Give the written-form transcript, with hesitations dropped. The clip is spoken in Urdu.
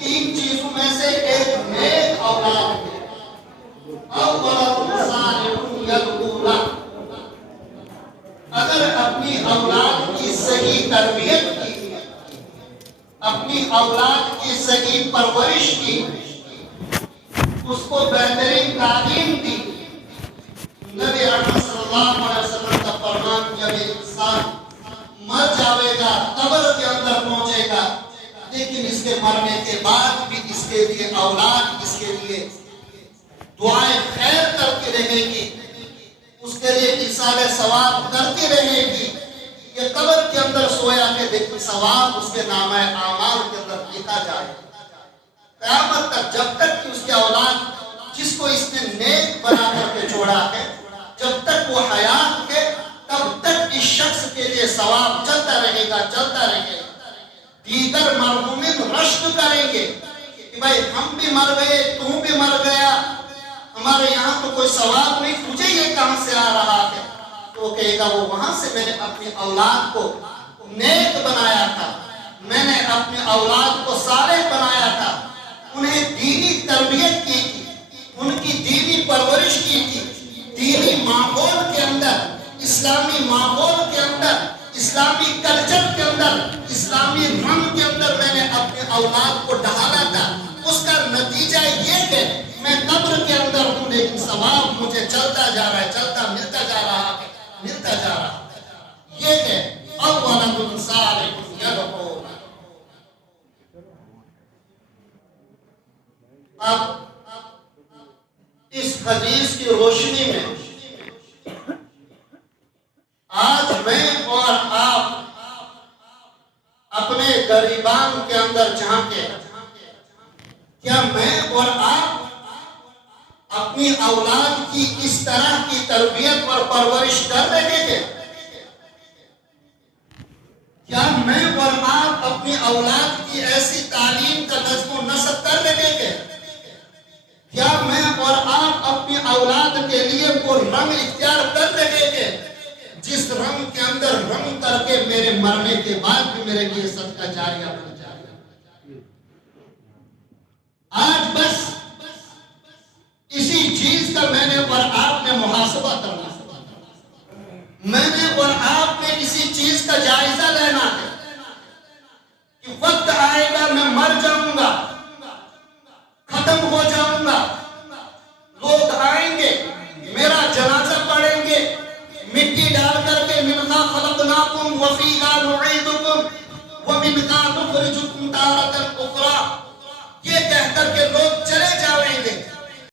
تین چیزوں میں سے ایک نیک اولاد ہے۔ اولاد صالح یدعو لہ، اگر اپنی اولاد کی صحیح تربیت کی، اپنی اولاد کی صحیح پرورش کی، اس کو بہترین تعلیم دی، نبی اکرم صلی اللہ علیہ وسلم کا فرمان، جب انسان مر جاوے گا، قبر کے اندر پہنچے گا، لیکن اس کے مرنے کے بعد بھی اس کے لیے اولاد اس کے لیے دعائیں خیر کرتی رہے گی، اس کے لیے ایصال ثواب کرتی رہے گی۔ یہ قبر کے اندر سویا کہ دیکھیں ثواب اس کے نامہ اعمال کے اندر لکھا جائے قیامت تک، جب تک کہ اس کی اولاد جس کو اس نے نیک بنا کر کے چھوڑا ہے، جب تک وہ حیات ہے، تب تک اس شخص کے لیے ثواب چلتا رہے گا، چلتا رہے گا۔ دیگر مرحومین رشک کریں گے کہ بھائی ہم بھی مر گئے، تو بھی مر گیا، ہمارے یہاں تو کوئی ثواب نہیں، تجھے یہ کہاں سے آ رہا ہے؟ تو وہ کہے گا وہ وہاں سے میں نے اپنی اولاد کو نیک بنایا تھا، میں نے اپنی اولاد کو صالح بنایا تھا، انہیں دینی تربیت کی تھی، ان کی دینی پرورش کی تھی، دینی ماحول کے اندر، اسلامی ماحول کے اندر، اسلامی کلچر کے اندر، اسلامی رنگ کے اندر میں نے اپنے اولاد کو ڈھالا تھا۔ اس کا نتیجہ یہ کہ میں قبر کے اندر ہوں، لیکن ثواب مجھے چلتا جا رہا ہے، چلتا ملتا جا رہا ہے، ملتا جا رہا ہے۔ یہ کہ اولاد صالح یدعو۔ اب اس حدیث کی روشنی میں آج میں اور آپ اپنے گریبان کے اندر جھانکے، کیا میں اور آپ اپنی اولاد کی اس طرح کی تربیت اور پرورش کر رہے ہیں؟ کیا میں اور آپ اپنی اولاد کی ایسی تعلیم کا نظم و نسق کر رہے ہیں؟ کیا میں اور آپ اپنی اولاد کے لیے وہ رنگ اختیار کر رہے ہیں جس رنگ کے اندر رنگ کر کے میرے مرنے کے بعد بھی میرے لیے صدقہ جاریہ بن جائے؟ آج بس اسی چیز کا میں نے اور آپ نے محاسبہ کرنا ہے، میں نے اور آپ نے اسی چیز کا جائزہ لینا ہے کہ وقت آئے گا میں مر جاؤں گا،